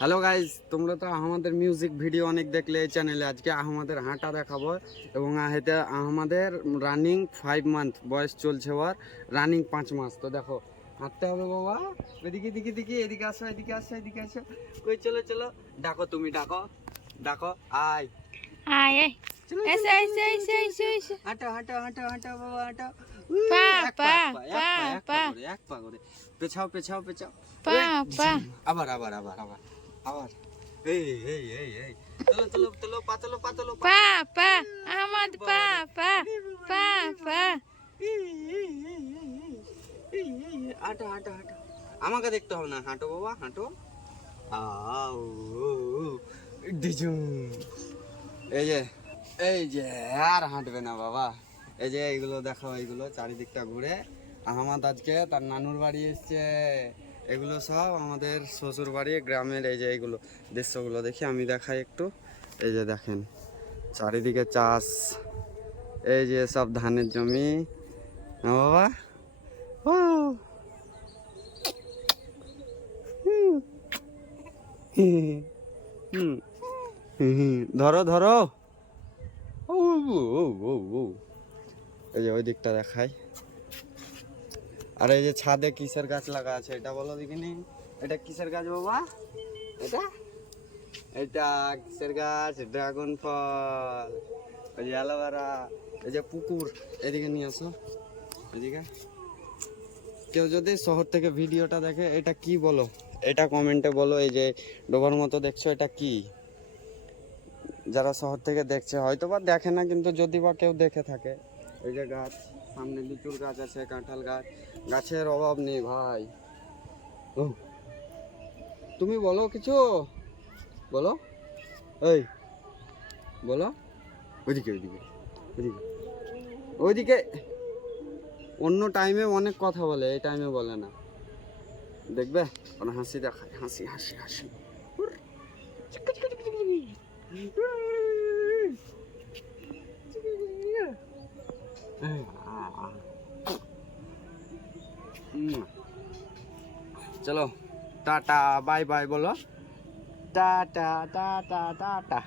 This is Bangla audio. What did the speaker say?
হ্যালো গাইজ, তোমরা তো আমাদের মিউজিক ভিডিও অনেক দেখলে এই চ্যানেলে। আজকে আমাদের হাঁটা দেখাবো এবং এতে আমাদের রানিং 5 মান্থ বয়স চলছে, ওর রানিং 5 মাস। তো দেখো হাঁটতে হবে বাবা। এদিকে এদিকে এদিকে এদিকে আসো, এদিকে আসো, এদিকে আসো। কই চলো চলো, ডাকো তুমি, ডাকো ডাকো, আয় আয় আয় চলো এসে চলো এসে চলো এসে চলো এসে চলো। এসে হাঁটো হাঁটো হাঁটো হাঁটো বাবা, হাঁটো। পা এক পা পা এক পা এক পা পা এক পা পা করে, এক পা করে পেছাও পেছাও পেছাও। পা পা আবার আবার আবার আবার আবার। এই এই এই এই চলো চলো চলো, পাতলো পাতলো পা পা আহমদ পা পা পা পা হাঁটো হাঁটো হাঁটো। আমাকে দেখতে হবে না, হাঁটো বাবা হাঁটো। আও ডিজুম। এই যে এই যে আর হাঁটবে না বাবা। এই যে এইগুলো দেখো, এইগুলো চারিদিকটা ঘুরে। আহমদ আজকে তার নানুর বাড়ি এসছে। এগুলো সব আমাদের শ্বশুর বাড়ি গ্রামের। এই যে এইগুলো দৃশ্যগুলো দেখি, আমি দেখাই একটু। এই যে দেখেন চারিদিকে চাষ, এই যে সব ধানের জমি। হ্যাঁ বাবা। ও ধরো ধরো। ও ও ও ও। এই যে ওই দিকটা দেখাই। আর এই যে ছাদে কিসের গাছ লাগা আছে এটা বলো দেখিনি। এটা কিসের গাছ বাবা? এটা এটা কিসের গাছ? ড্রাগন ফল। ওই যে অ্যালোভেরা। এই যে পুকুর, এদিকে নিয়ে আসো, এদিকে। কেউ যদি শহর থেকে ভিডিওটা দেখে, এটা কি বলো, এটা কমেন্টে বলো। এই যে ডোবার মতো দেখছো, এটা কি? যারা শহর থেকে দেখছে হয়তো বা দেখে না, কিন্তু যদি বা কেউ দেখে থাকে। এই যে গাছ, সামনে লিচুর গাছ আছে, কাঁঠাল গাছ, গাছের অভাব নেই ভাই। ও তুমি বলো কিছু, বলো। এই বলো। ওইদিকে ওইদিকে ওইদিকে ওইদিকে। অন্য টাইমে অনেক কথা বলে, এই টাইমে বলে না। দেখবে ওরা হাসি দেখায়, হাসি হাসি হাসি। চলো টাটা বাই বাই বলো। Tata tata tata.